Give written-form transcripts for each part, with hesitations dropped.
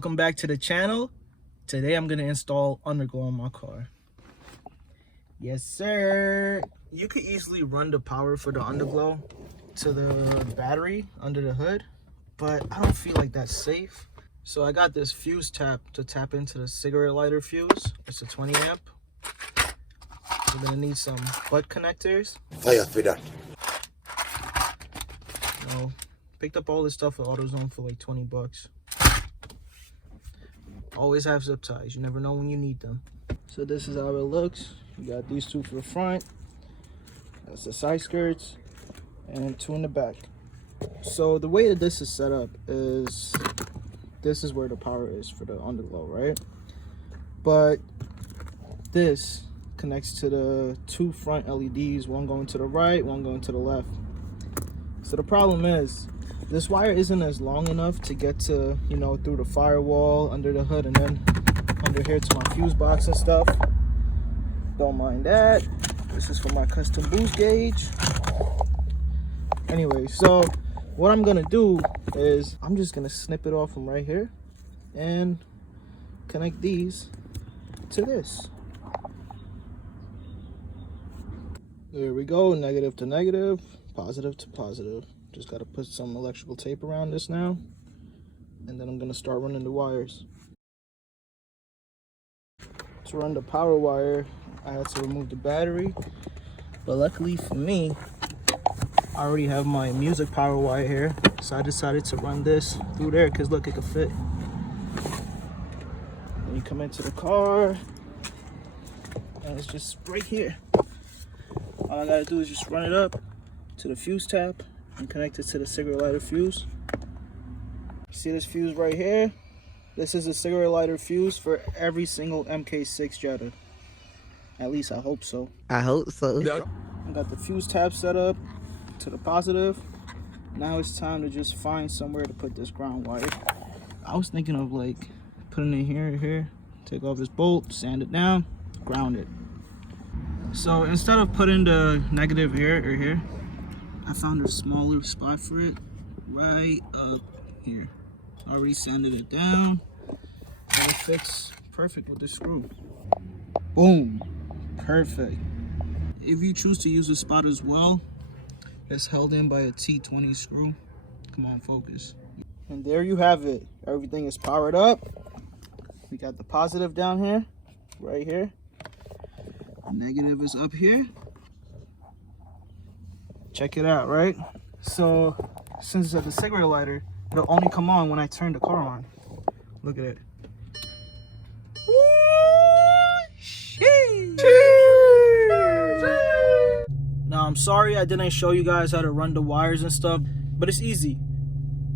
welcome back to the channel. Today I'm gonna install Underglow on my car. Yes sir. You could easily run the power for the Underglow to the battery under the hood, but I don't feel like that's safe. So I got this fuse tap to tap into the cigarette lighter fuse. It's a 20 amp. We're gonna need some butt connectors. Fire for that. Picked up all this stuff at AutoZone for like 20 bucks. Always have zip ties. You never know when you need them. So this is how it looks. You got these two for the front. That's the side skirts. And two in the back. So the way that this is set up is, this is where the power is for the Underglow, right? But this connects to the two front LEDs, one going to the right, one going to the left. So the problem is, this wire isn't as long enough to get to, you know, through the firewall, under the hood, and then under here to my fuse box and stuff. Don't mind that. This is for my custom boost gauge. Anyway, so what I'm gonna do is I'm just gonna snip it off from right here and connect these to this. There we go, negative to negative, positive to positive. Just got to put some electrical tape around this now, and then I'm going to start running the wires. To run the power wire, I had to remove the battery, but luckily for me, I already have my music power wire here, so I decided to run this through there because look, it could fit. When you come into the car, and it's just right here. All I got to do is just run it up to the fuse tap and connect it to the cigarette lighter fuse. See this fuse right here? This is a cigarette lighter fuse for every single MK6 Jetta. At least I hope so. I hope so. I got the fuse tab set up to the positive. Now it's time to just find somewhere to put this ground wire. I was thinking of like putting it here, take off this bolt, sand it down, ground it. So instead of putting the negative here or here, I found a smaller spot for it right up here. Already sanded it down, and it fits perfect with the screw. Boom, perfect. If you choose to use a spot as well, it's held in by a T20 screw. Come on, focus. And there you have it. Everything is powered up. We got the positive down here, right here. Negative is up here. Check it out, right? So since it's at the cigarette lighter, it'll only come on when I turn the car on. Look at it. Now I'm sorry I didn't show you guys how to run the wires and stuff, but it's easy.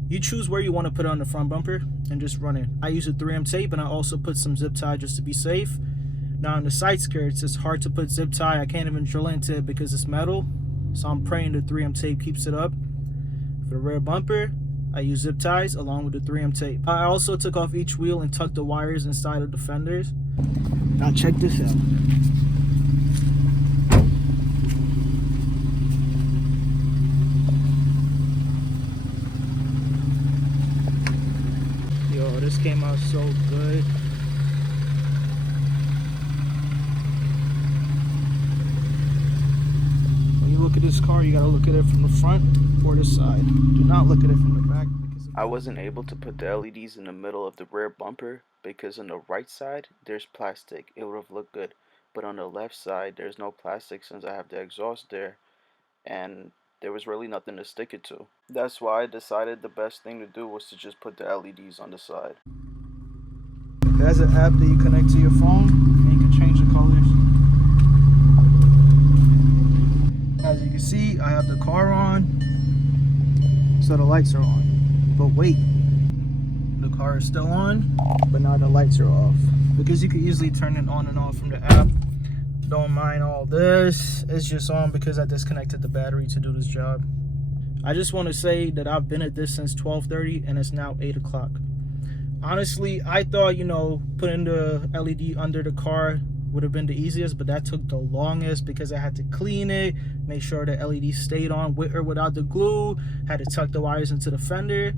You choose where you want to put it on the front bumper and just run it. I use a 3M tape, and I also put some zip tie just to be safe. Now on the side skirts, it's hard to put zip tie. I can't even drill into it because it's metal. So I'm praying the 3M tape keeps it up. For the rear bumper, I use zip ties along with the 3M tape. I also took off each wheel and tucked the wires inside of the fenders. Now check this out. Yo, this came out so good. Look at this car, you gotta look at it from the front or the side. Do not look at it from the back. I wasn't able to put the LEDs in the middle of the rear bumper because on the right side there's plastic. It would have looked good, but on the left side there's no plastic since I have the exhaust there, and there was really nothing to stick it to. That's why I decided the best thing to do was to just put the LEDs on the side. It has an app that you connect to your phone and you can change the colors. As you can see, I have the car on, so the lights are on. But wait, the car is still on, but now the lights are off. Because you can easily turn it on and off from the app. Don't mind all this. It's just on because I disconnected the battery to do this job. I just want to say that I've been at this since 12:30 and it's now 8 o'clock. Honestly, I thought, you know, putting the LED under the car would have been the easiest, but that took the longest because I had to clean it, make sure the LED stayed on with or without the glue, had to tuck the wires into the fender.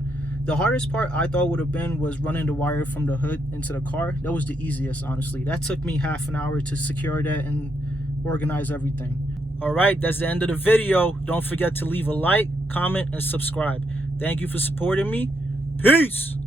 The hardest part I thought would have been was running the wire from the hood into the car. That was the easiest, honestly. That took me half an hour to secure that and organize everything. All right, that's the end of the video. Don't forget to leave a like, comment, and subscribe. Thank you for supporting me. Peace.